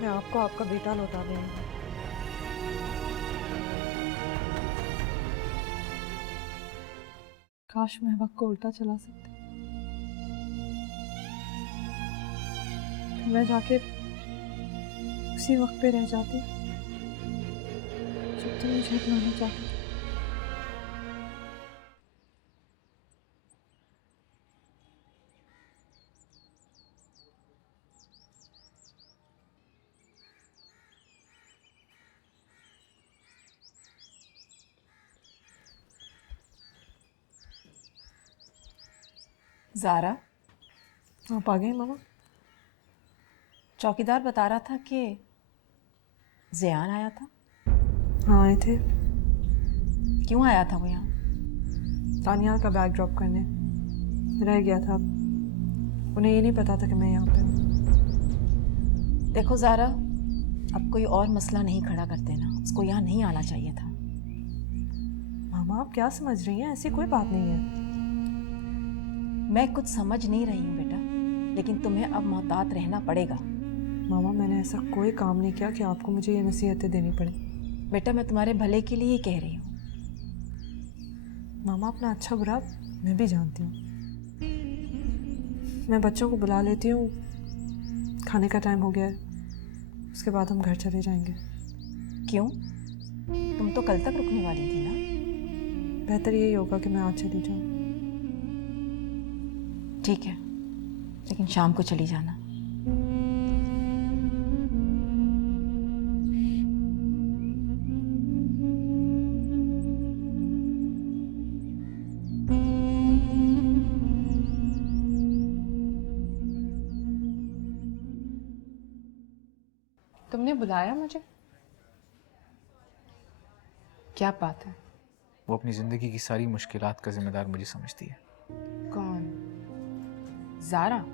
मैं आपको आपका बेटा लौटा दूंगी। काश मैं वक्त को उल्टा चला सकती तो मैं जाके उसी वक्त पे रह जाती जब तुम मुझे अपनाना चाहती थी। ज़ारा, आप आ गए मामा? चौकीदार बता रहा था कि ज़ियान आया था। हाँ आए थे, क्यों आया था वो यहाँ? तानिया का बैग ड्रॉप करने रह गया था। उन्हें ये नहीं पता था कि मैं यहाँ पे हूँ। देखो ज़ारा, अब कोई और मसला नहीं खड़ा कर देना। उसको यहाँ नहीं आना चाहिए था। मामा आप क्या समझ रही हैं? ऐसी कोई बात नहीं है। मैं कुछ समझ नहीं रही हूँ बेटा, लेकिन तुम्हें अब मोहतात रहना पड़ेगा। मामा मैंने ऐसा कोई काम नहीं किया कि आपको मुझे ये नसीहतें देनी पड़ी। बेटा मैं तुम्हारे भले के लिए ही कह रही हूँ। मामा अपना अच्छा बुरा मैं भी जानती हूँ। मैं बच्चों को बुला लेती हूँ, खाने का टाइम हो गया है, उसके बाद हम घर चले जाएंगे। क्यों? तुम तो कल तक रुकने वाली थी ना? बेहतर यही होगा कि मैं आज चली जाऊँ। ठीक है, लेकिन शाम को चली जाना। तुमने बुलाया मुझे? क्या बात है? वो अपनी ज़िंदगी की सारी मुश्किलात का जिम्मेदार मुझे समझती है। कौन? ज़ारा?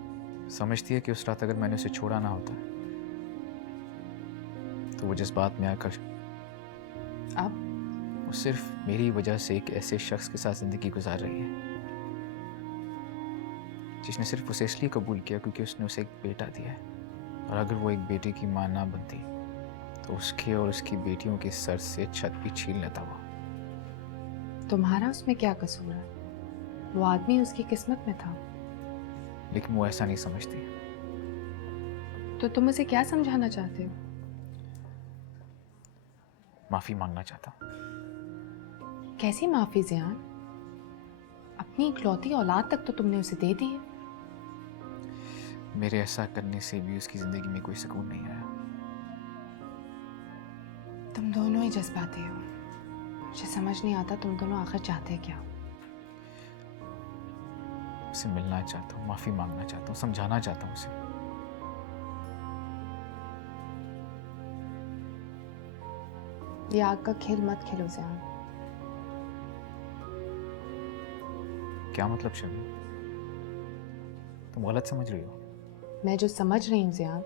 समझती है कि उस रात अगर मैंने उसे छोड़ा ना होता तो वो जज्बात में आकर अब? वो सिर्फ मेरी वजह से एक ऐसे शख्स के साथ ज़िंदगी गुजार रही है जिसने सिर्फ उसे इसलिए कबूल किया क्योंकि उसने उसे एक बेटा दिया है। और अगर वो एक बेटे की मां ना बनती तो उसके और उसकी बेटियों के सर से छत भी छीन लेता वो। तुम्हारा उसमें क्या कसूर है? वो आदमी उसकी किस्मत में था। लेकिन वो ऐसा नहीं समझती। तो तुम उसे क्या समझाना चाहते हो? माफ़ी मांगना चाहता हूँ। कैसी माफी ज़ियान? अपनी इकलौती औलाद तक तो तुमने उसे दे दी है। मेरे ऐसा करने से भी उसकी ज़िंदगी में कोई सुकून नहीं आया। तुम दोनों ही जज्बाते हो। मुझे समझ नहीं आता तुम दोनों आखिर चाहते क्या? उसे मिलना चाहता हूँ, माफ़ी मांगना चाहता हूँ, समझाना चाहता हूँ उसे। ये आग का खेल मत खेलो ज़ियान। क्या मतलब शमी? तुम गलत समझ रही हो। मैं जो समझ रही हूँ ज़ियान,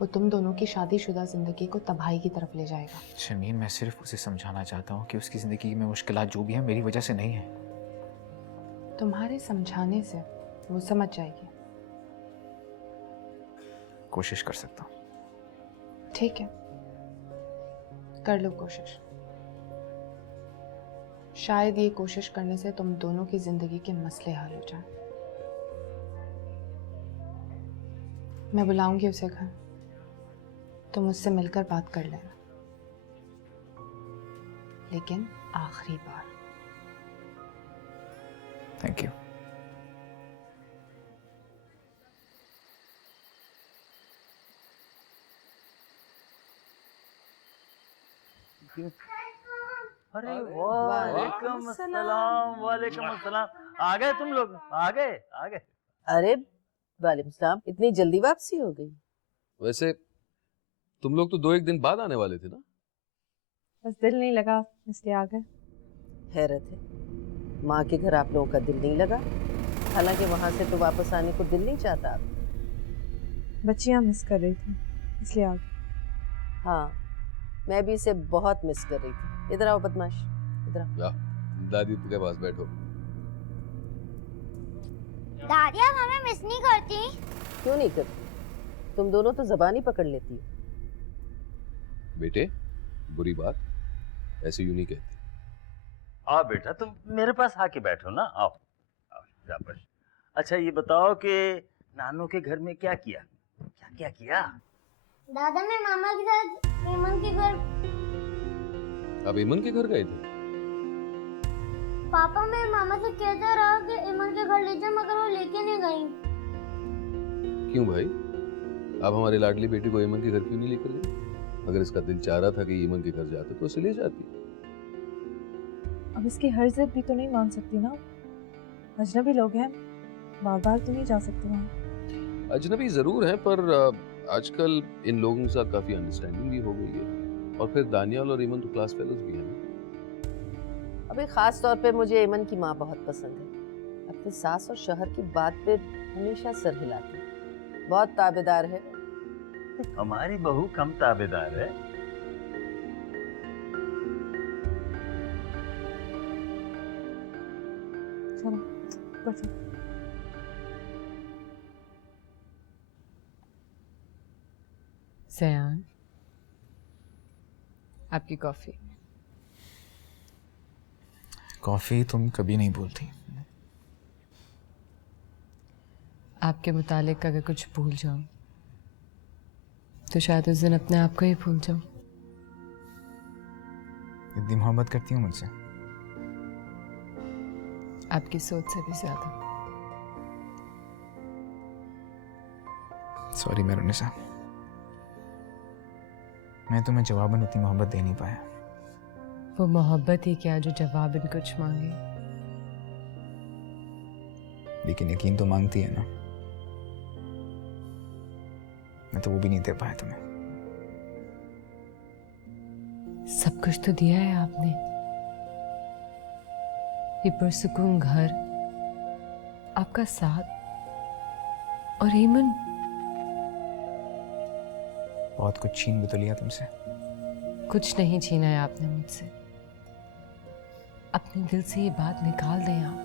वो तुम दोनों की शादीशुदा जिंदगी को तबाही की तरफ ले जाएगा। शमीन मैं सिर्फ उसे समझाना चाहता हूँ कि उसकी ज़िंदगी में मुश्किलात जो भी हैं मेरी वजह से नहीं है। तुम्हारे समझाने से वो समझ जाएगी। कोशिश कर सकता हूँ। ठीक है, कर लो कोशिश। शायद ये कोशिश करने से तुम दोनों की जिंदगी के मसले हल हो जाएं। मैं बुलाऊंगी उसे घर, तुम उससे मिलकर बात कर लेना, लेकिन आखिरी बार। Thank you. अरे वालेकुम अस्सलाम, वालेकुम अस्सलाम। आ गए तुम लोग? आ गए आ गए। अरे वालेकुम सलाम, इतनी जल्दी वापसी हो गई? वैसे तुम लोग तो 2-1 दिन बाद आने वाले थे ना? बस दिल नहीं लगा इसलिए आ गए। हैरत है, माँ के घर आप लोगों का दिल नहीं लगा, हालांकि वहां से तो वापस आने को दिल नहीं चाहता आप। बच्चियाँ मिस कर रही थी इसलिए आ गए। हाँ, मैं भी इसे बहुत मिस कर रही थी। इधर आओ बदमाश, इधर आओ। ला, दादी के पास बैठो। दादी आप हमें मिस नहीं करती? क्यों नहीं करती? तुम दोनों तो जबान ही पकड़ लेती हो। बेटे, बुरी बात ऐसे यूं नहीं कहते। आओ बेटा, तुम मेरे पास आके बैठो ना। आओ आओ शाबाश। अच्छा ये बताओ कि नानू के घर में क्या किया, क्या क्या किया? दादा मैं मामा के साथ ईमन के घर। अब ईमन के घर गए थे? पापा मैं मामा से कहता रहा कि ईमन के घर ले जाए, मगर वो लेके नहीं गई। क्यों भाई, आप हमारी लाडली बेटी को ईमन के घर क्यों नहीं लेकर गए? अगर इसका दिल चाह रहा था कि ईमन के घर जाते तो उसे ले जाती। अब इसकी हर जिद भी तो नहीं मान सकती ना, अजनबी लोग हैं, बार बार तो नहीं जा सकती वहाँ। अजनबी जरूर है, पर आजकल इन लोगों के साथ काफी अंडरस्टैंडिंग भी हो गई है। और फिर दानियाल और ईमन तो क्लास फेलोज भी हैं। अबे खास तौर पे मुझे ईमन की माँ बहुत पसंद है। अपनी सास और शौहर की बात पे हमेशा सर हिलाती है, बहुत ताबेदार है। हमारी बहू कम ताबेदार है। चलो बैठो। सयान, आपकी कॉफ़ी। कॉफ़ी तुम कभी नहीं बोलती। आपके मुतालिक अगर कुछ भूल जाऊं तो शायद उस दिन अपने आप को ही भूल जाऊं। इतनी मोहब्बत करती हूँ मुझसे? आपकी सोच से भी ज्यादा। सॉरी मेरुनिसा, मैं तुम्हें जवाबन उतनी मोहब्बत दे नहीं पाया। वो मोहब्बत ही क्या जो जवाबन कुछ मांगे। लेकिन यकीन तो मांगती है ना, मैं तो वो भी नहीं दे पाया तुम्हें। सब कुछ तो दिया है आपने, ये पुरसुकून घर, आपका साथ और ईमन। बहुत कुछ छीन भी तो लिया तुमसे। कुछ नहीं छीना है आपने मुझसे। अपने दिल से ये बात निकाल दें आप।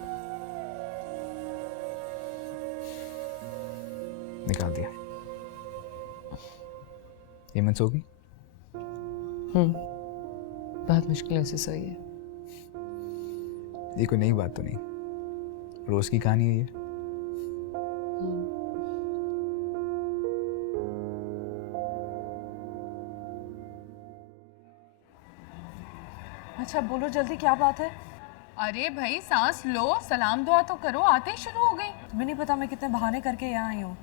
निकाल दिया। ईमन सो गई? बहुत मुश्किलों से सोई है। ये कोई नई बात तो नहीं, रोज की कहानी है ये। अच्छा बोलो जल्दी, क्या बात है? अरे भाई सांस लो, सलाम दुआ तो करो, आते ही शुरू हो गई। तुम्हें नहीं पता मैं कितने बहाने करके यहाँ आई हूँ।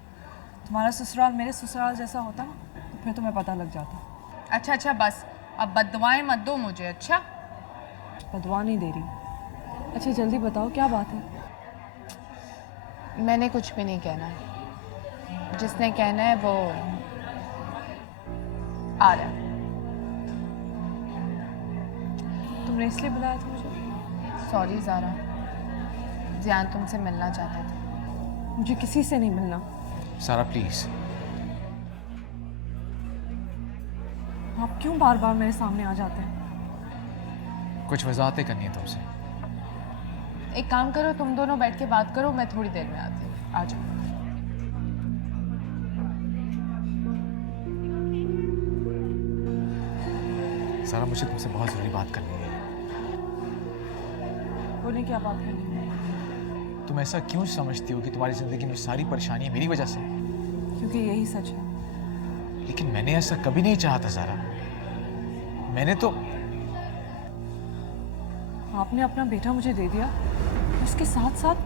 तुम्हारा ससुराल मेरे ससुराल जैसा होता ना तो फिर तुम्हें पता लग जाता। अच्छा अच्छा बस, अब बददुआएं मत दो मुझे। अच्छा बदवा नहीं दे रही। अच्छा जल्दी बताओ क्या बात है? मैंने कुछ भी नहीं कहना है, जिसने कहना है वो आ रहा है। तुमने इसलिए बुलाया था मुझे? सॉरी ज़ारा, ज़ियान तुमसे मिलना चाहता था। मुझे किसी से नहीं मिलना। सारा प्लीज। आप क्यों बार बार मेरे सामने आ जाते हैं? कुछ वजाहतें करनी है तुमसे। एक काम करो, तुम दोनों बैठ के बात करो, मैं थोड़ी देर में आती हूँ। आ जाओ। सारा मुझे तुमसे बहुत जरूरी बात करनी है। बोले क्या बात है? तुम ऐसा क्यों समझती हो कि तुम्हारी जिंदगी में सारी परेशानियां मेरी वजह से? क्योंकि यही सच है। लेकिन मैंने ऐसा कभी नहीं चाहा था सारा। मैंने तो आपने अपना बेटा मुझे दे दिया, इसके साथ साथ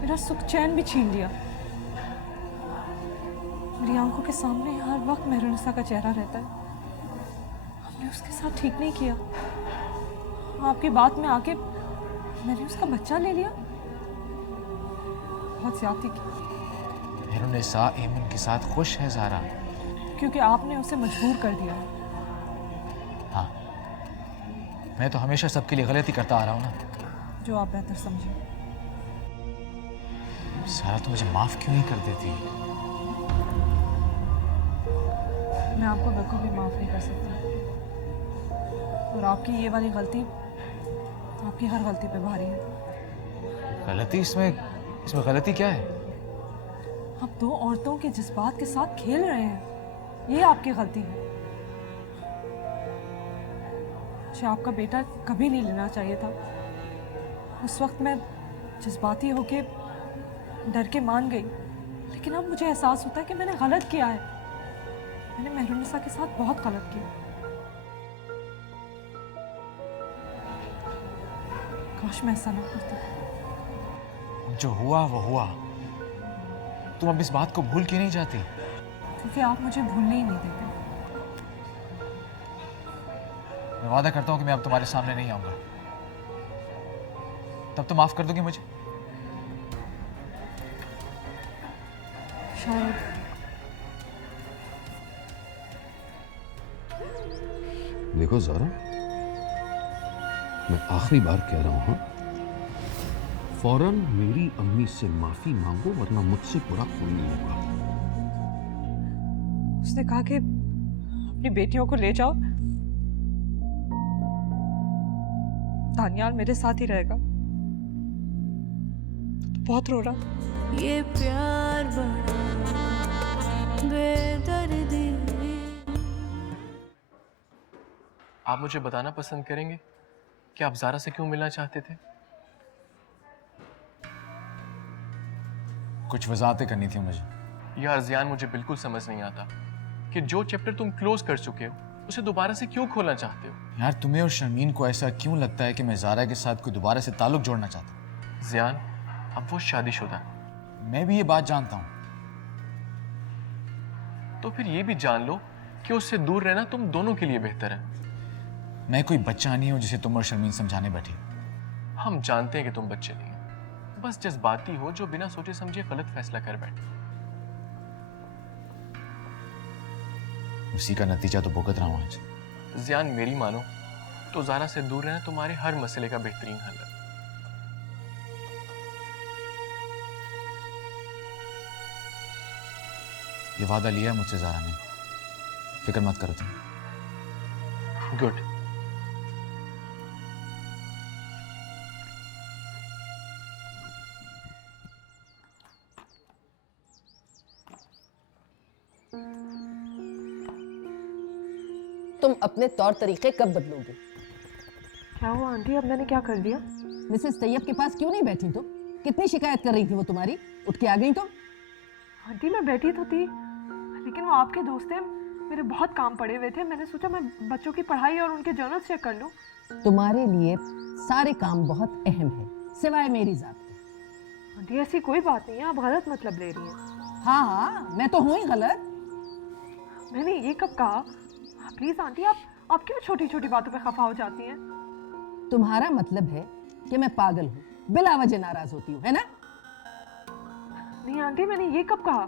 मेरा सुख चैन भी छीन लिया। मेरी आंखों के सामने हर वक्त मेहरुनिसा का चेहरा रहता है। हमने उसके साथ ठीक नहीं किया। आपकी बात में आके मैंने उसका बच्चा ले लिया। बहुत ज्यादती की। मेरुनिसा ईमन के साथ खुश है ज़ारा। क्योंकि आपने उसे मजबूर कर दिया। हाँ, मैं तो हमेशा सबके लिए गलती करता आ रहा हूँ ना। जो आप बेहतर समझे। सारा तो मुझे माफ क्यों नहीं कर देती? मैं आपको बिल्कुल भी माफ नहीं कर सकती। और आपकी ये वाली गलती आपकी हर गलती पे भारी है। गलती इसमें गलती क्या है? आप दो औरतों के जज्बात के साथ खेल रहे हैं, ये आपकी गलती है। मुझे आपका बेटा कभी नहीं लेना चाहिए था। उस वक्त मैं जज्बाती होके डर के मान गई, लेकिन अब मुझे एहसास होता है कि मैंने गलत किया है। मैंने मेहरुनिसा के साथ बहुत गलत किया। काश मैं ऐसा ना करती। जो हुआ वो हुआ। तुम अब इस बात को भूल क्यों नहीं जाती? क्योंकि आप मुझे भूलने ही नहीं देते। मैं वादा करता हूँ कि मैं अब तुम्हारे सामने नहीं आऊंगा। तब तो माफ कर दोगे मुझे? शायद। देखो ज़ारा, मैं आखिरी बार कह रहा हूं, हाँ? फौरन मेरी अम्मी से माफी मांगो वरना मुझसे बुरा कोई नहीं होगा। उसने कहा कि अपनी बेटियों को ले जाओ, दानियाल मेरे साथ ही रहेगा। बहुत रो रहा। ये प्यार बड़ा बेदर्दी। आप मुझे बताना पसंद करेंगे कि आप ज़ारा से क्यों मिलना चाहते थे? कुछ वजाहतें करनी थी मुझे। यार जियान, मुझे बिल्कुल समझ नहीं आता कि जो चैप्टर तुम क्लोज कर चुके हो उसे दोबारा से क्यों खोलना चाहते हो? यार तुम्हें और शर्मीन को ऐसा क्यों लगता है कि मैं ज़ारा के साथ कोई दोबारा से ताल्लुक जोड़ना चाहता हूँ? जियान, अब वो शादीशुदा है। मैं भी ये बात जानता हूँ। तो फिर ये भी जान लो कि उससे दूर रहना तुम दोनों के लिए बेहतर है। मैं कोई बच्चा नहीं हूँ जिसे तुम और शर्मीन समझाने बैठी। हम जानते हैं कि तुम बच्चे नहीं हो, बस जज्बाती हो जो बिना सोचे समझे गलत फैसला कर बैठे। उसी का नतीजा तो भुगत रहा हूँ आज। जियान, मेरी मानो तो ज़ारा से दूर रहना तुम्हारे हर मसले का बेहतरीन हल है। ये वादा लिया है मुझसे ज़ारा ने, फिक्र मत करो तुम। गुड। तुम अपने तौर तरीके कब बदलोगे? क्या हुआ आंटी? अब मैंने क्या कर दिया? मिसेस तैयब के पास क्यों नहीं बैठी तुम? कितनी शिकायत कर रही थी वो तुम्हारी, उठ के आ गई तुम? आंटी मैं बैठी तो थी, लेकिन वो आपके दोस्त हैं, मेरे बहुत काम पड़े हुए थे। मैंने सोचा मैं बच्चों की पढ़ाई और उनके जर्नल्स चेक कर लूं। तुम्हारे लिए सारे काम बहुत अहम है, सिवाय मेरी जात के। आंटी ऐसी कोई बात नहीं है, आप गलत मतलब ले रही हैं। हाँ हाँ, मैं तो हूँ ही गलत। मैंने ये कब कहा? प्लीज आंटी, आप क्यों छोटी छोटी बातों पे खफा हो जाती हैं? तुम्हारा मतलब है कि मैं पागल हूँ, बिला वजह नाराज होती हूँ, है ना? नहीं आंटी, मैंने ये कब कहा?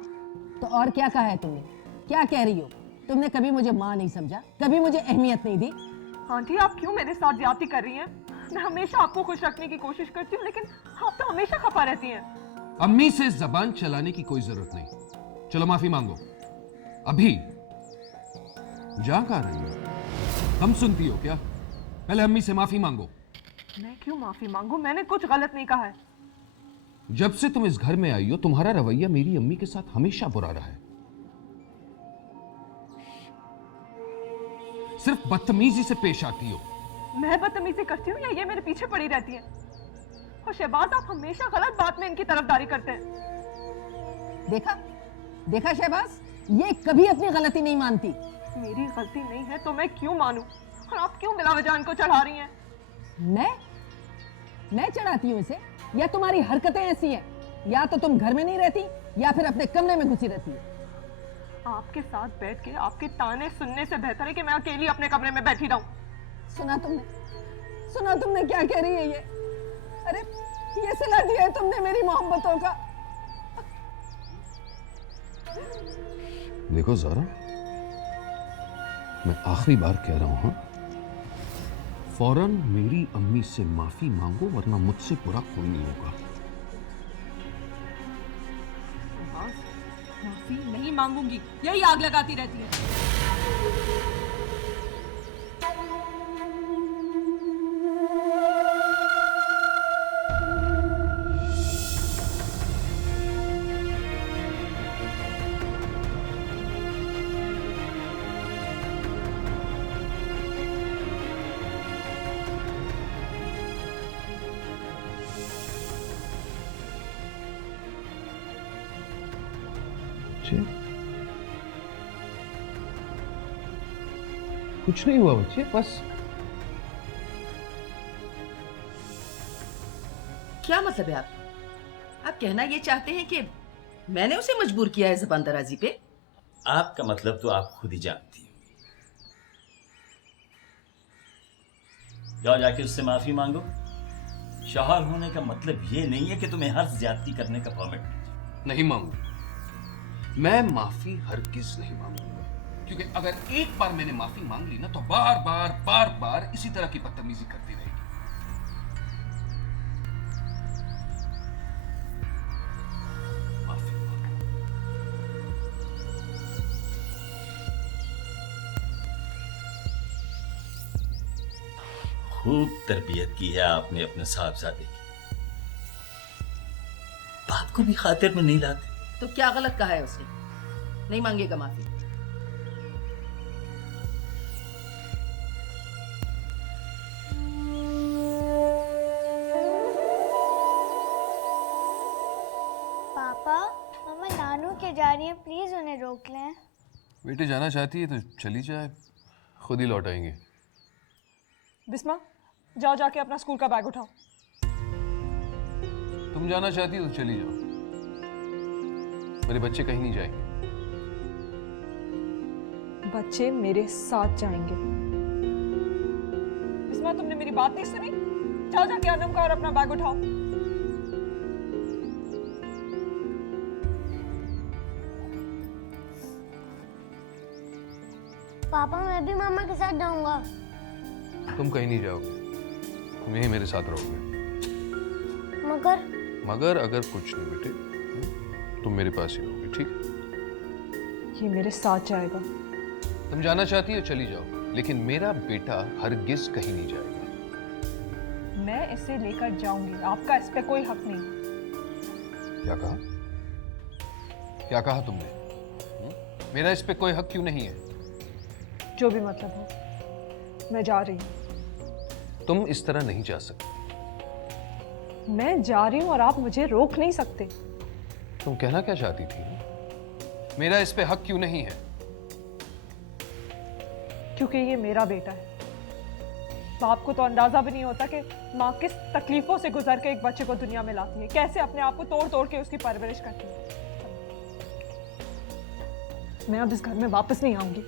तो और क्या कहा है तुमने? क्या कह रही हो? तुमने कभी मुझे माँ नहीं समझा, कभी मुझे अहमियत नहीं दी। आंटी आप क्यों मेरे साथ ज्यादती कर रही हैं? मैं हमेशा आपको खुश रखने की कोशिश करती हूँ, लेकिन आप तो हमेशा खफा रहती हैं। अम्मी से जबान चलाने की कोई जरूरत नहीं। चलो माफी मांगो अभी। जा कहाँ रही हो? हम सुनती हो क्या? पहले अम्मी से माफी मांगो। मैं क्यों माफी मांगू? मैंने कुछ गलत नहीं कहा है। जब से तुम इस घर में आई हो तुम्हारा रवैया मेरी अम्मी के साथ हमेशा बुरा रहा है। सिर्फ बदतमीजी से पेश आती हो। मैं बदतमीजी करती हूँ या ये मेरे पीछे पड़ी रहती है? और शहबाज, आप हमेशा गलत बात में इनकी तरफदारी करते हैं। देखा देखा शहबाज, ये कभी अपनी गलती नहीं मानती। मेरी गलती नहीं है तो मैं क्यों मानूं? और आप क्यों बिलावजान को चढ़ा रही हैं? मैं चढ़ाती हूँ इसे, या तुम्हारी हरकतें ऐसी हैं? या तो तुम घर में नहीं रहती या फिर अपने कमरे में घुसी रहती है। आपके साथ बैठ के आपके ताने सुनने से बेहतर है कि मैं अकेली अपने कमरे में बैठी रहूं। सुना तुमने क्या कह रही है ये? अरे ये सिला दिया है तुमने मेरी मोहब्बतों का। देखो ज़ारा, मैं आखिरी बार कह रहा हूं, हाँ? फौरन मेरी अम्मी से माफी मांगो वरना मुझसे बुरा कोई नहीं होगा। माफी नहीं मांगूंगी, यही आग लगाती रहती है। बच्चे, कुछ नहीं हुआ बच्चे, बस। क्या मतलब है आप कहना ये चाहते हैं कि मैंने उसे मजबूर किया है ज़बान दराजी पे? आपका मतलब तो आप खुद ही जानती हो। जाओ जाके उससे माफी मांगो। शौहर होने का मतलब ये नहीं है कि तुम्हें हर ज्यादती करने का परमिट मिल जाए। नहीं मांगूंगा, मैं माफी हरगिज नहीं मांगूंगा, क्योंकि अगर एक बार मैंने माफी मांग ली ना तो बार बार इसी तरह की बदतमीजी करती रहेगी। माफी मांगो। खूब तरबियत की है आपने अपने साहबजादे की। बात को भी खातिर में नहीं लाते। तो क्या गलत कहा है उसने? नहीं मांगेगा माफी? पापा, मम्मा नानू के जा रही है, प्लीज उन्हें रोक लें। बेटे जाना चाहती है तो चली जाए, खुद ही लौट आएंगे। बिस्मा, जाओ जाके अपना स्कूल का बैग उठाओ। तुम जाना चाहती हो तो चली जाओ, मेरे बच्चे कहीं नहीं जाएंगे। बच्चे मेरे साथ जाएंगे। बिस्मा, तुमने मेरी बात नहीं सुनी? जाओ जाके अनम का और अपना बैग उठाओ। पापा, मैं भी मामा के साथ जाऊंगा। तुम कहीं नहीं जाओगे, तुम यही मेरे साथ रहोगे। मगर अगर कुछ नहीं बेटे, तुम मेरे पास ही रहोगे, ठीक? ये मेरे साथ जाएगा। तुम जाना चाहती हो चली जाओ, लेकिन मेरा बेटा हरगिज कहीं नहीं जाएगा। मैं इसे लेकर जाऊंगी, आपका इस पे कोई हक नहीं। क्या कहा? क्या कहा तुमने? मेरा इस पे कोई हक क्यों नहीं है? जो भी मतलब हो, मैं जा रही हूँ। तुम इस तरह नहीं जा सकते। मैं जा रही हूँ और आप मुझे रोक नहीं सकते। तुम कहना क्या चाहती थी? मेरा इस पे हक क्यों नहीं है? क्योंकि ये मेरा बेटा है। बाप को तो अंदाजा भी नहीं होता कि माँ किस तकलीफों से गुजर के एक बच्चे को दुनिया में लाती है, कैसे अपने आप को तोड़ तोड़ के उसकी परवरिश करती है। मैं अब इस घर में वापस नहीं आऊंगी।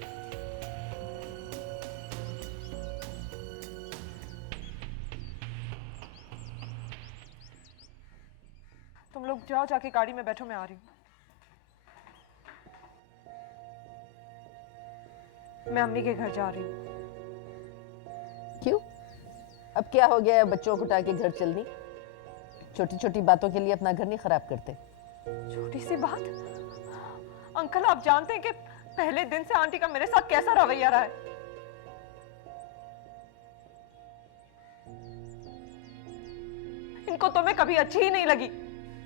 तुम लोग जाओ, जाके गाड़ी में बैठो, मैं आ रही हूँ। मैं अम्मी के घर जा रही हूँ। क्यों? अब क्या हो गया है बच्चों को उठा के घर चलनी? छोटी छोटी बातों के लिए अपना घर नहीं खराब करते। छोटी सी बात? अंकल, आप जानते हैं कि पहले दिन से आंटी का मेरे साथ कैसा रवैया रहा है। इनको तो मैं कभी अच्छी ही नहीं लगी।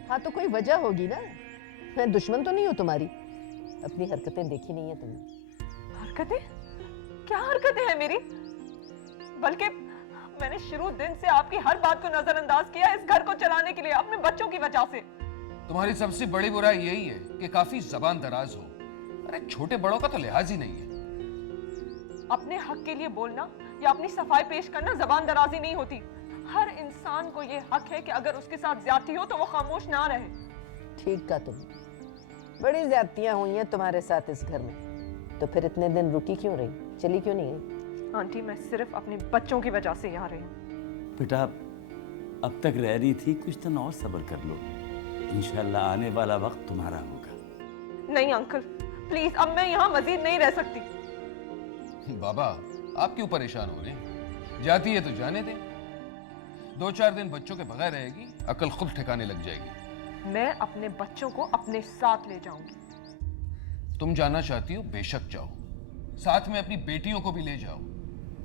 हाँ तो कोई वजह होगी ना, मैं दुश्मन तो नहीं हूँ तुम्हारी। अपनी हरकतें देखी नहीं है तुमने। हरकतें? क्या हरकतें हैं मेरी? बल्कि मैंने शुरू दिन से आपकी हर बात को नजरअंदाज किया इस घर को चलाने के लिए, अपने बच्चों की वजह से। तुम्हारी सबसे बड़ी बुराई यही है कि काफी जबान दराज हो। अरे छोटे बड़ों का तो लिहाज ही नहीं है। अपने हक के लिए बोलना या अपनी सफाई पेश करना जबान दराजी नहीं होती। हर इंसान को ये हक है कि अगर उसके साथ ज्यादती हो तो वो खामोश ना रहे। ठीक कहा तुम, बड़ी ज्यादतियां हुई हैं तुम्हारे साथ इस घर में, तो फिर इतने दिन रुकी क्यों रही, चली क्यों नहीं गई? आंटी, मैं सिर्फ अपने बच्चों की वजह से यहाँ रही हूँ। बेटा, अब तक रह रही थी, कुछ दिन और सब्र कर लो। इंशाल्लाह आने वाला वक्त तुम्हारा होगा। नहीं अंकल, प्लीज, अब मैं यहाँ मजीद नहीं रह सकती। बाबा, आप क्यों परेशान हो रहे हैं? जाती है तो जाने दे। 2-4 दिन बच्चों के बगैर रहेगी, अकल खुद ठिकाने लग जाएगी। मैं अपने बच्चों को अपने साथ ले जाऊंगी। तुम जाना चाहती हो, बेशक जाओ, साथ में अपनी बेटियों को भी ले जाओ,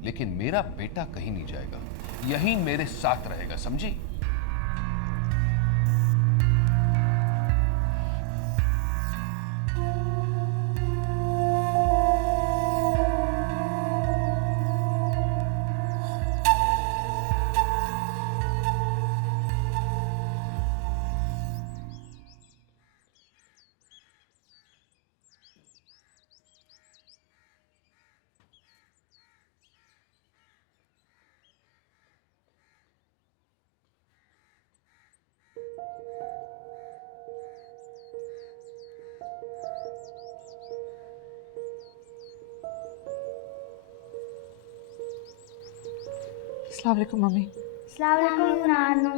लेकिन मेरा बेटा कहीं नहीं जाएगा, यहीं मेरे साथ रहेगा, समझी? अस्सलाम वालेकुम मम्मी। अस्सलाम वालेकुम नानू।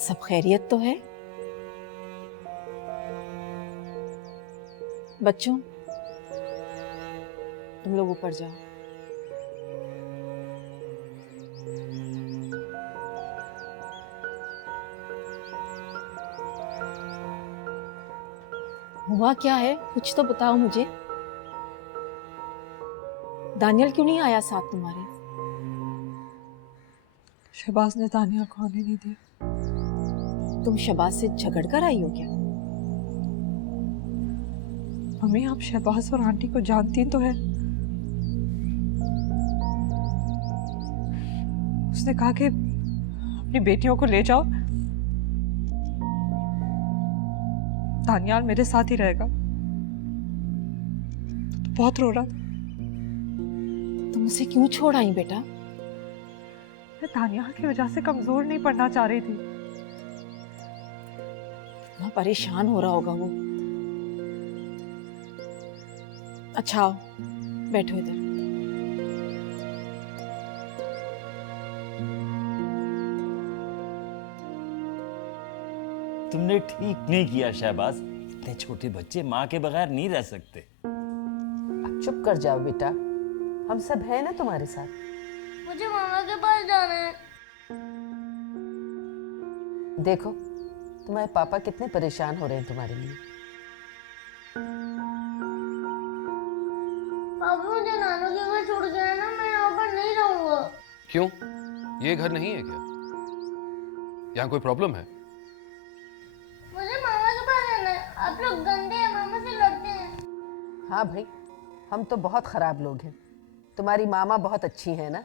सब खैरियत तो है? बच्चों, तुम लोग ऊपर जाओ। हुआ क्या है, कुछ तो बताओ मुझे। दानियल क्यों नहीं आया साथ तुम्हारे? शहबाज ने दानिया को आने नहीं दिया। तुम शहबाज से झगड़ कर आई हो क्या? मम्मी, आप शहबाज और आंटी को जानती तो है। उसने कहा कि अपनी बेटियों को ले जाओ, दानियाल मेरे साथ ही रहेगा। तो बहुत रो रहा था। तुम उसे क्यों छोड़ आई बेटा? मैं दानियाल की वजह से कमजोर नहीं पड़ना चाह रही थी। वहाँ परेशान हो रहा होगा वो। अच्छा आओ, बैठो इधर। तुमने ठीक नहीं किया शहबाज, इतने छोटे बच्चे माँ के बगैर नहीं रह सकते। अब चुप कर जाओ बेटा, हम सब हैं ना तुम्हारे साथ। मुझे मामा के पास जाना है। देखो तुम्हारे पापा कितने परेशान हो रहे हैं तुम्हारे लिए। पापा मुझे नानू के घर छोड़ गया ना, मैं यहाँ पर नहीं रहूंगा। क्यों? ये घर नहीं है क्या? यहाँ कोई प्रॉब्लम है? मुझे मामा के पास रहना है। आप लोग गंदे हैं, मामा से लड़ते हैं। हाँ भाई, हम तो बहुत खराब लोग हैं। तुम्हारी मामा बहुत अच्छी है ना।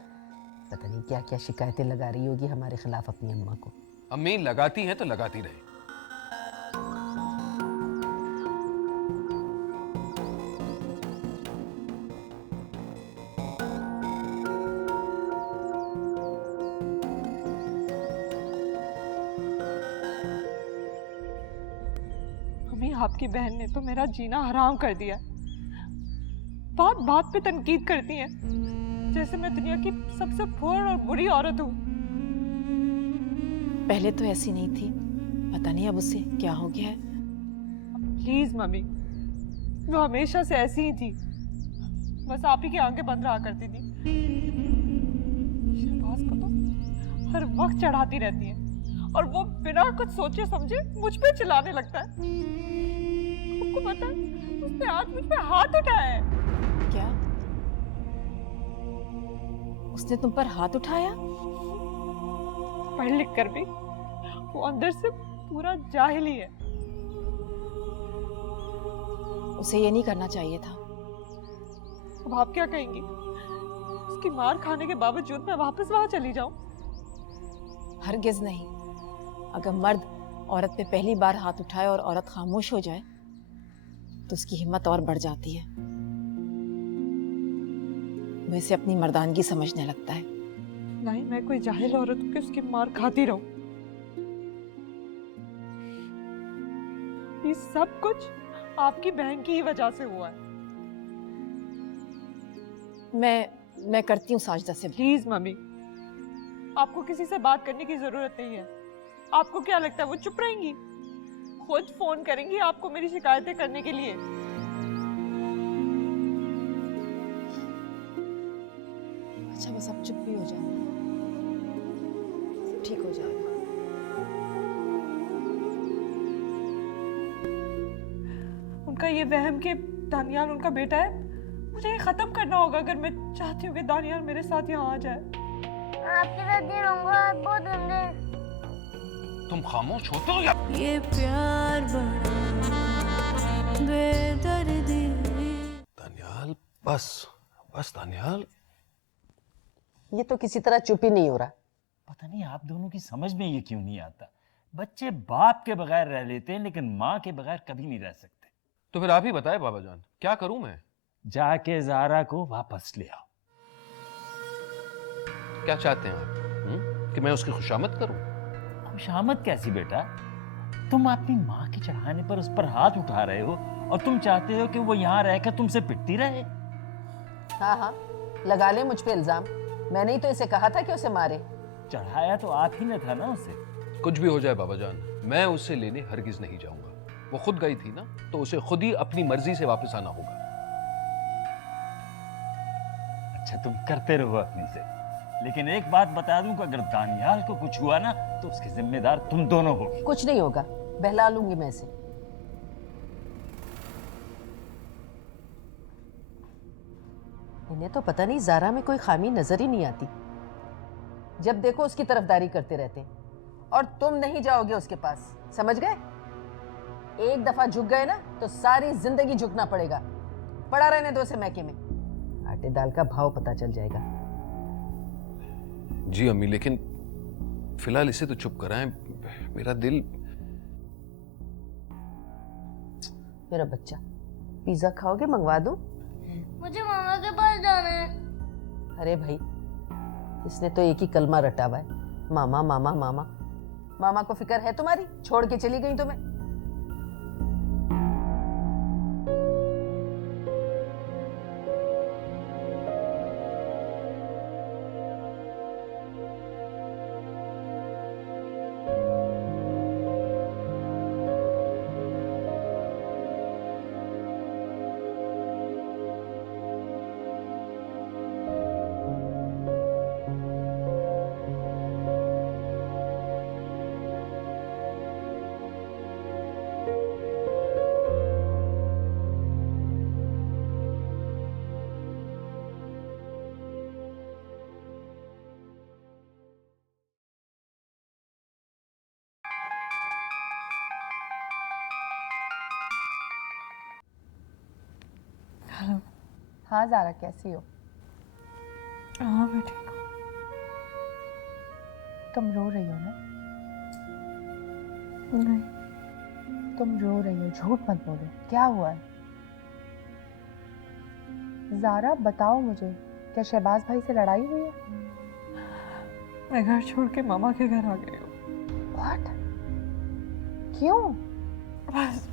पता नहीं क्या क्या शिकायतें लगा रही होगी हमारे खिलाफ अपनी अम्मा को। अम्मी लगाती हैं तो लगाती रहे। मम्मी, आपकी बहन ने तो मेरा जीना हराम कर दिया। बात बात पे तनकीद करती हैं, जैसे मैं दुनिया की सबसे फूहड़ और बुरी औरत हूँ। पहले तो ऐसी नहीं थी, पता नहीं अब उसे क्या हो गया है। प्लीज मम्मी, वो हमेशा से ऐसी ही थी, बस आप ही की आंखें बंद रहा करती थी। शहबाज को तो हर वक्त चढ़ाती रहती है और वो बिना कुछ सोचे समझे मुझ पे चिल्लाने लगता है। आपको पता है, उसने आज मुझ पे हाथ उठाया है। क्या? उसने तुम पर हाथ उठाया? पढ़ लिख कर भी वो अंदर से पूरा जाहिल ही है। उसे ये नहीं करना चाहिए था। अब आप क्या कहेंगी? उसकी मार खाने के बावजूद मैं वापस वहां चली जाऊं? हरगिज नहीं। अगर मर्द औरत पे पहली बार हाथ उठाए और औरत खामोश हो जाए तो उसकी हिम्मत और बढ़ जाती है। वो इसे अपनी मर्दानगी समझने लगता है। नहीं, मैं कोई जाहिल औरत हूं कि उसकी मार खाती रहूं। ये सब कुछ आपकी बहन की ही वजह से हुआ है। मैं करती हूँ साजिदा से। प्लीज मम्मी, आपको किसी से बात करने की जरूरत नहीं है। आपको क्या लगता है वो चुप रहेंगी? खुद फोन करेंगी आपको मेरी शिकायतें करने के लिए। अच्छा बस अब चुप भी हो जाओ, सब ठीक हो जाएगा। उनका ये वहम कि दानियाल उनका बेटा है, मुझे ये खत्म करना होगा अगर मैं चाहती हूँ कि दानियाल मेरे साथ यहाँ आ जाए। आपके साथ नहीं रहूंगा, आप बहुत गंदे हैं। तुम खामोश हो तो या? ये प्यार बड़ा बेदर्दी। दानियाल, बस बस दानियाल। ये तो किसी तरह चुप ही नहीं हो रहा। पता नहीं आप दोनों की समझ में ये क्यों नहीं आता। बच्चे बाप के बगैर रह लेते हैं लेकिन माँ के बगैर कभी नहीं रह सकते। तो फिर आप ही बताएं बाबा जान, क्या करूं मैं? जाके ज़ारा को वापस ले आओ। क्या चाहते हैं आप? कि मैं उसकी खुशामद करूं? खुशामद कैसी बेटा? तुम अपनी माँ के चढ़ाने पर उस पर हाथ उठा रहे हो और तुम चाहते हो कि वो यहाँ रहकर तुमसे पिटती रहे। हाँ हाँ, लगा ले मुझ पे इल्जाम। मैंने ही तो इसे कहा था कि उसे मारे। चढ़ाया तो आप ही ने था ना उसे। कुछ भी हो जाए बाबा जान, मैं उसे लेने हरगिज नहीं जाऊंगा। वो खुद गई थी ना, तो उसे खुद ही अपनी मर्जी से वापस आना होगा। अच्छा तुम करते रहो अपनी से, लेकिन एक बात बता दूं कि अगर दानियाल को कुछ हुआ ना तो उसके जिम्मेदार तुम दोनों हो। कुछ नहीं होगा, बहला लूंगी मैं इसे। इन्हें तो पता नहीं ज़ारा में कोई खामी नजर ही नहीं आती। जब देखो उसकी तरफदारी करते रहते हैं, और तुम नहीं जाओगे उसके पास, समझ गए? एक दफा झुक गए ना तो सारी जिंदगी झुकना पड़ेगा। पड़ा रहने दो उसे मैके में, आटे दाल का भाव पता चल जाएगा। जी अम्मी, लेकिन फिलहाल इसे तो चुप कराएं। मेरा दिल। मेरा बच्चा, पिज्जा खाओगे? मंगवा दूं? मुझे मामा के पास जाना है। अरे भाई, इसने तो एक ही कलमा रटा हुआ है, मामा मामा मामा। मामा को फिक्र है तुम्हारी? छोड़ के चली गई तुम्हें। हेलो। हाँ ज़ारा, कैसी हो? हाँ मैं ठीक हूँ। तुम रो रही हो ना? नहीं। तुम रो रही हो, झूठ मत बोलो। क्या हुआ है? ज़ारा बताओ मुझे, क्या शहबाज भाई से लड़ाई हुई है? मैं घर छोड़ के मामा के घर आ गई हूँ। What? क्यों? बस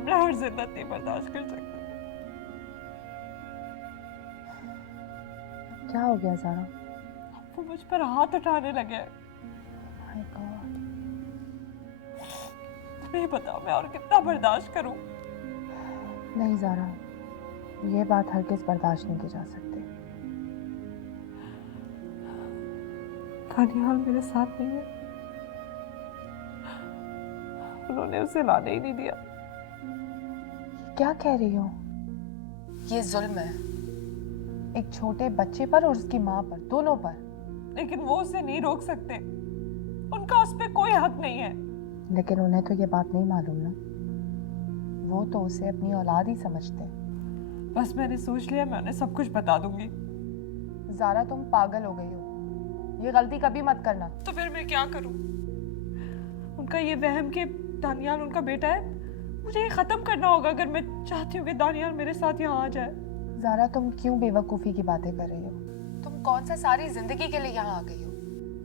मैं और जिद्दत नहीं बर्दाश्त कर सकती। क्या हो गया ज़ारा? वो मुझ पर हाथ उठाने लगे। My God. तुम्हें बताओ मैं और कितना बर्दाश्त करूं? नहीं ज़ारा, ये बात हरगिज़ बर्दाश्त नहीं की जा सकती। दानियाल मेरे साथ नहीं है, उन्होंने उसे लाने ही नहीं दिया। क्या कह रही हो? ये जुल्म है, एक छोटे बच्चे पर और उसकी माँ पर, दोनों पर। लेकिन वो उसे नहीं रोक सकते, उनका उस पर कोई हक नहीं है। लेकिन उन्हें तो ये बात नहीं मालूम ना, वो तो उसे अपनी औलाद ही समझते हैं। बस मैंने सोच लिया, मैं उन्हें सब कुछ बता दूंगी। ज़ारा तुम पागल हो गई हो, ये गलती कभी मत करना। तो फिर मैं क्या करूं? उनका ये वहम कि दानियाल उनका बेटा है, मुझे ये खत्म करना होगा अगर मैं चाहती हूँ कि दानियाल मेरे साथ यहाँ आ जाए। ज़ारा तुम क्यों बेवकूफ़ी की बातें कर रही हो? तुम कौन सा सारी जिंदगी के लिए यहाँ आ गई हो?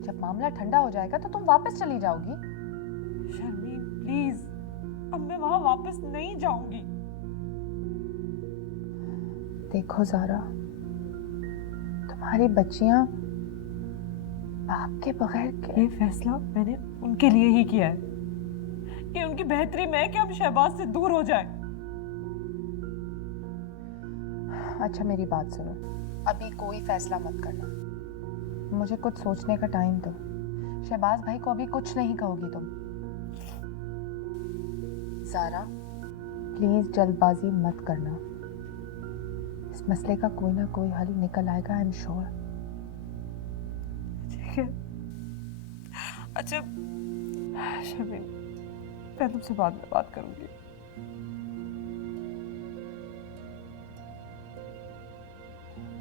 जब मामला ठंडा हो जाएगा तो तुम वापस चली जाओगी। शर्मीन प्लीज, अब मैं वहाँ वापस नहीं जाऊंगी। देखो ज़ारा, तुम्हारी बच्चियाँ बाप के बगैर ये फैसला मैंने उनके लिए ही किया है। ये उनकी बेहतरी में है कि हम शहबाज से दूर हो जाए। अच्छा मेरी बात सुनो, अभी कोई फैसला मत करना, मुझे कुछ सोचने का टाइम दो। शहबाज भाई को अभी कुछ नहीं कहोगी तुम। ज़ारा प्लीज जल्दबाजी मत करना, इस मसले का कोई ना कोई हल निकल आएगा, आई एम श्योर। ठीक है। अच्छा शर्मीन, मैं तुमसे बाद में बात करूंगी।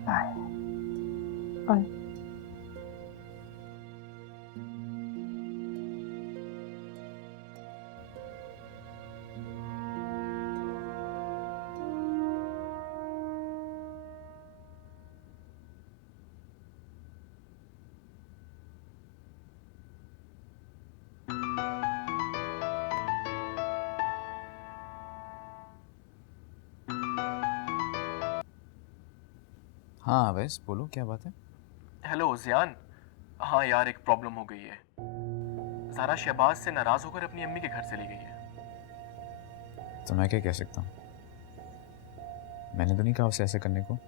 बाय। बाय। हाँ अवैस, बोलो क्या बात है? हेलो जियान। हाँ यार, एक प्रॉब्लम हो गई है। ज़ारा शहबाज से नाराज होकर अपनी अम्मी के घर चली गई है। तो मैं क्या कह सकता हूँ? मैंने तो नहीं कहा उसे ऐसे करने को।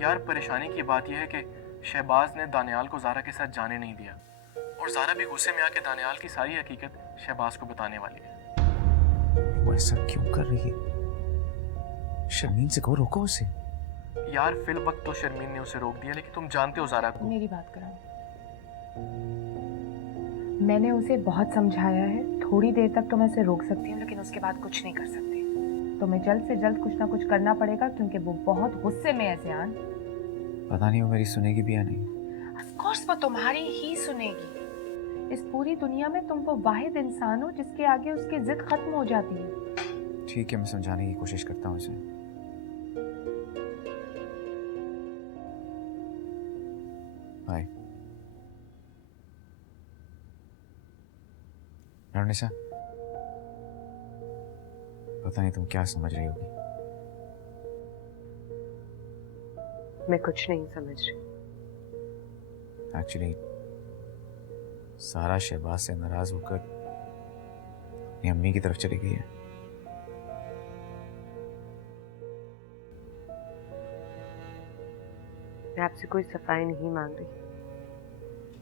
यार परेशानी की बात यह है कि शहबाज ने दानियाल को ज़ारा के साथ जाने नहीं दिया, और ज़ारा भी गुस्से में आके दानियाल की सारी हकीकत शहबाज को बताने वाली है। वो ऐसा क्यों कर रही है? शर्मीन से कहो रोको उसे। यार फिल वक्त तो शर्मीन ने उसे रोक दिया, लेकिन तुम जानते हो ज़ारा को। मेरी बात करो। मैंने उसे बहुत समझाया है, थोड़ी देर तक तो मैं उसे रोक सकती हूँ, लेकिन उसके बाद कुछ नहीं कर सकती। तुम्हें जल्द से जल्द कुछ ना कुछ करना पड़ेगा, क्योंकि वो बहुत गुस्से में है ज़ियान। पता नहीं वो मेरी सुनेगी भी या नहीं। ऑफ कोर्स वो तुम्हारी ही सुनेगी। इस पूरी दुनिया में तुम वो वाहिद इंसान हो जिसके आगे उसकी जिद खत्म हो जाती है। ठीक है, मैं समझाने की कोशिश करता हूँ उसे। बाय। नरनिसा, पता नहीं तुम क्या समझ रही होगी। मैं कुछ नहीं समझ रही। एक्चुअली सारा शहबाज से नाराज होकर अपनी अम्मी की तरफ चली गई है। मैं आपसे कोई सफाई नहीं मांग रही।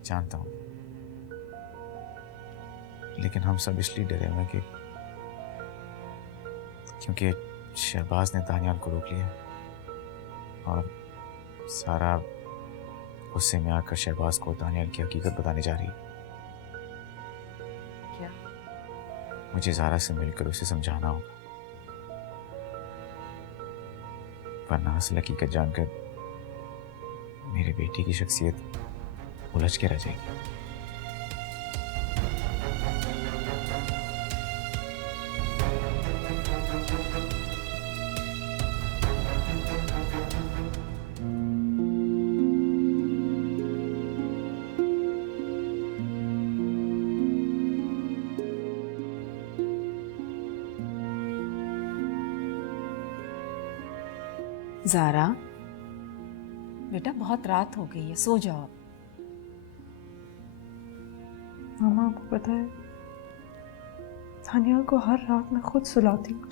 जानता हूँ, लेकिन हम सब इसलिए डरे हुए कि क्योंकि शहबाज ने दानियाल को रोक लिया और सारा गुस्से में आकर शहबाज को दानियाल की हकीकत बताने जा रही है। क्या? मुझे ज़ारा से मिलकर उसे समझाना होगा, वरना असल हकीकत जानकर मेरे बेटी की शख्सियत उलझ के रह जाएगी। ज़ारा बेटा, बहुत रात हो गई है, सो जाओ। मामा, आपको पता है दानियाल को हर रात मैं खुद सुलाती हूँ।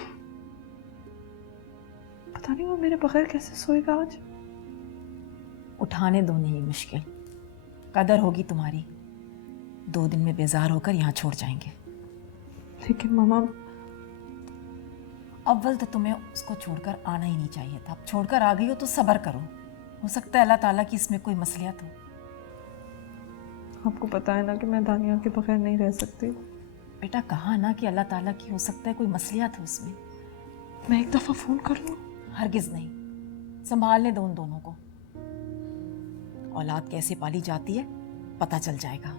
पता नहीं वो मेरे बगैर कैसे सोएगा आज। उठाने दो नहीं मुश्किल, कदर होगी तुम्हारी। 2 दिन में बेजार होकर यहाँ छोड़ जाएंगे। लेकिन मामा, अव्वल तो तुम्हें उसको छोड़कर आना ही नहीं चाहिए था। अब छोड़कर आ गई हो तो सब्र करो, हो सकता है अल्लाह ताला की इसमें कोई मसलियत हो। आपको पता है ना कि मैं दानियाल के बगैर नहीं रह सकती। बेटा कहा ना कि अल्लाह ताला की हो सकता है कोई मसलियत हो इसमें। मैं एक दफ़ा फ़ोन कर लूँ? हरगिज़ नहीं, संभालने दो उन दोनों को। औलाद कैसे पाली जाती है पता चल जाएगा।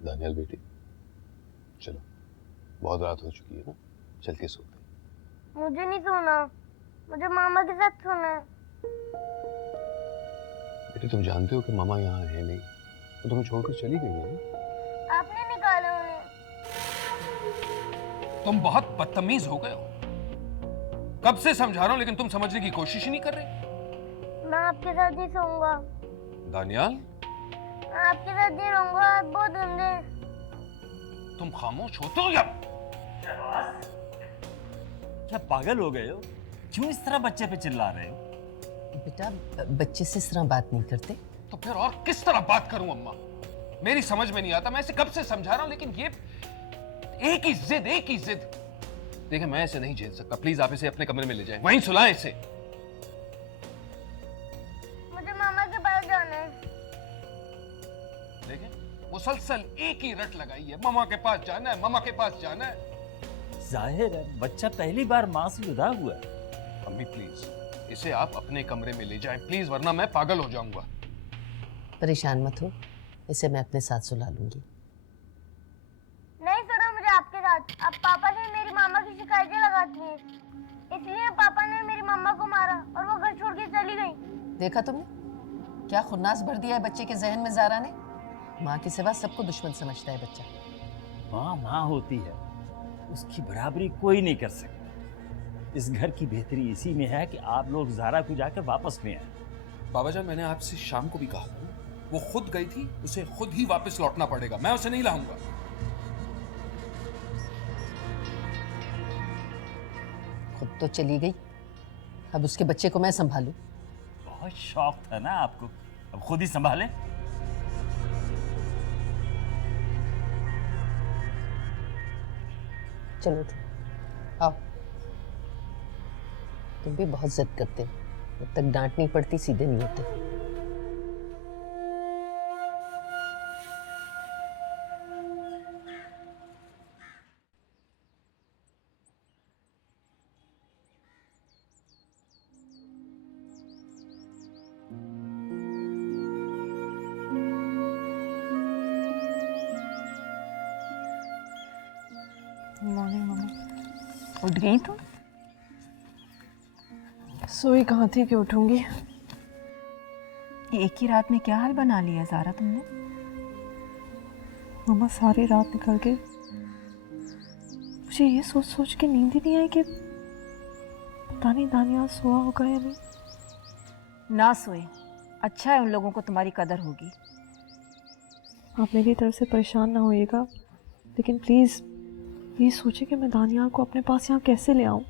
दानियाल बेटी, चलो बहुत रात हो चुकी है ना, चल के सोते हैं। मुझे नहीं सोना, मुझे मामा के साथ सोना है। बेटी तुम जानते हो कि मामा यहाँ है नहीं, तो तुम्हें छोड़कर चली गई है ना। आपने निकाला उन्हें। तुम बहुत बदतमीज हो गए हो। कब से समझा रहा हूँ लेकिन तुम समझने की कोशिश ही नहीं कर रहे। मैं आपके साथ ही सोऊंगा। दानियाल, मैं आपके साथ ही रहूंगा, आप बहुत गंदे हैं। तुम खामोश होते हो या? क्या पागल हो गए हो? क्यों इस तरह बच्चे पे चिल्ला रहे हो? बेटा, बच्चे से इस तरह बात नहीं करते। तो फिर और किस तरह बात करूं अम्मा? मेरी समझ में नहीं आता। मैं इसे कब से समझा रहा हूं, लेकिन ये एक ही जिद। देखिए मैं इसे नहीं झेल सकता, प्लीज आप इसे अपने कमरे में ले जाएं, वहीं सुलाएं इसे। मुझे मामा के पास जाना है। देखिए मुसलसल एक ही रट लगाई है, मामा के पास जाना है, मामा के पास जाना है। जाहिर है बच्चा पहली बार माँ से जुदा हुआ है। अम्मी प्लीज इसे आप अपने कमरे में ले जाएं प्लीज, वरना मैं पागल हो जाऊंगा। परेशान मत हो, इसे मैं अपने साथ सुला लूंगी। नहीं सुना मुझे आपके साथ। अब पापा से मेरी मामा की शिकायतें लगाती है, इसलिए पापा ने मेरी मामा को मारा और वो घर छोड़ के चली गई। देखा तुमने क्या खुन्नास भर दिया है बच्चे के जहन में ज़ारा ने। माँ के सिवा सबको दुश्मन समझता है बच्चा। माँ माँ होती है, उसकी बराबरी कोई नहीं कर सकता। इस घर की बेहतरी इसी में है कि आप लोग ज़ारा को जाकर वापस ले आए। बाबा जान, मैंने आपसे शाम को भी कहा था, वो खुद गई थी, उसे खुद ही वापस लौटना पड़ेगा, मैं उसे नहीं लाऊंगा। खुद तो चली गई, अब उसके बच्चे को मैं संभालूं। बहुत शौक था ना आपको, अब खुद ही संभाले। चलो तुम आओ, तुम भी बहुत जिद करते हो, जब तक डांट नहीं पड़ती सीधे नहीं होते। Morning mummy. उठ गई तुम? सोई कहाँ थी कि उठूंगी। ये एक ही रात में क्या हाल बना लिया ज़ारा तुमने? मम्मा सारी रात निकल गई, मुझे ये सोच सोच के नींद ही नहीं आई कि पता नहीं दानियाल सोया होगा या नहीं। ना सोए, अच्छा है, उन लोगों को तुम्हारी कदर होगी। आप मेरी तरफ से परेशान ना होइएगा, लेकिन प्लीज़ ये सोचे कि मैं दानियाल को अपने पास यहाँ कैसे ले आऊँ।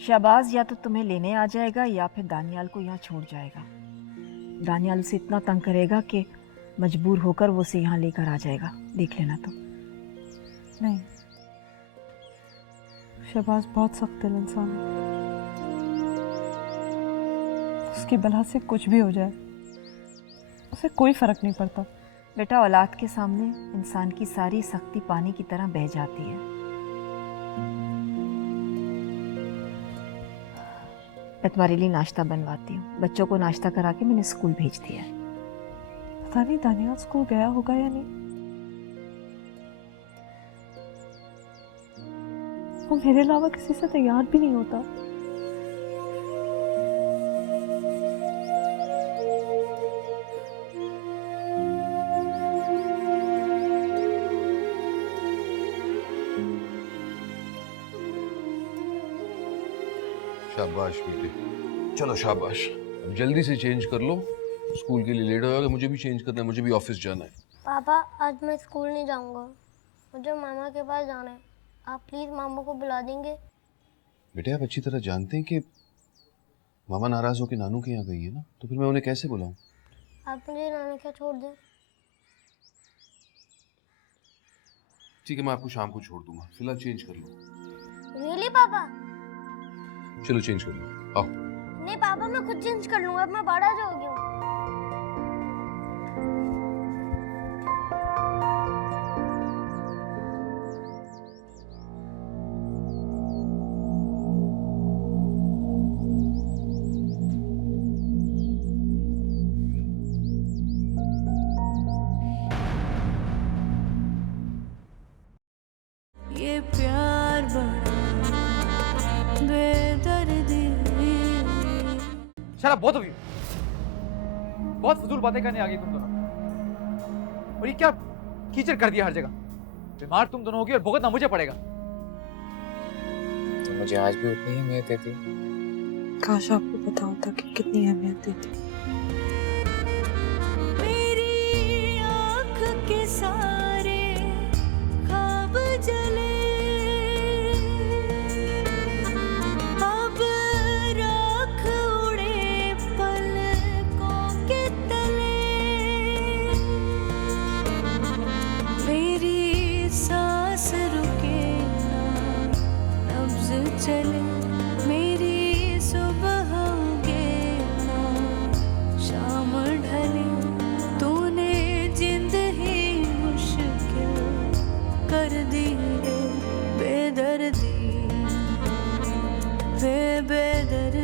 शहबाज या तो तुम्हें लेने आ जाएगा या फिर दानियाल को यहाँ छोड़ जाएगा। दानियाल उसे इतना तंग करेगा कि मजबूर होकर वो उसे यहाँ लेकर आ जाएगा, देख लेना तुम। नहीं, शहबाज बहुत सख्त दिल इंसान है, उसकी बला से कुछ भी हो जाए उसे कोई फर्क नहीं पड़ता। बेटा, औलाद के सामने इंसान की सारी सख्ती पानी की तरह बह जाती है। मैं तुम्हारे लिए नाश्ता बनवाती हूँ, बच्चों को नाश्ता करा के मैंने स्कूल भेज दिया है। पता नहीं दानियाल स्कूल गया होगा या नहीं, वो मेरे अलावा किसी से तैयार भी नहीं होता। शाबाश बेटे, चलो शाबाश। अब जल्दी से चेंज कर लो, स्कूल के लिए लेट हो जाएगा। मुझे भी चेंज करना है, मुझे भी ऑफिस जाना है। पापा आज मैं स्कूल नहीं जाऊंगा, मुझे मामा के पास जाना है। आप प्लीज मामा को बुला देंगे? बेटे, आप अच्छी तरह जानते हैं कि मामा नाराज होकर नानू के यहाँ गई है ना, तो फिर मैं उन्हें कैसे बुलाऊं? आप मुझे नानू के छोड़ दें। ठीक है, मैं आपको शाम को छोड़ दूंगा, फिलहाल चेंज कर लो। रियली पापा? चलो चेंज कर लो, आओ। नहीं पापा, मैं खुद चेंज कर लूंगा, अब मैं बड़ा हो गया हूँ। ये प्यार बड़ा बेदर्दी। शराब बहुत होगी, बहुत फजूल बातें करने आ गई तुम दोनों। और ये क्या कीचड़ कर दिया हर जगह। बीमार तुम दोनों होगी और भुगतना मुझे पड़ेगा। तो मुझे आज भी उतनी ही अहमियत देती। काश आपको पता होता कि कितनी अहमियत देती। मेरी आँख के सारे ख्वाब जले, अब राख उड़े पलकों के तले। मेरी सांस रुके ना, नब्ज़ चले, मेरी सुबह उगे ना, शाम ढले। तूने जिंद ही मुश्किल कर दी है बेदर्दी, बेदर्दी।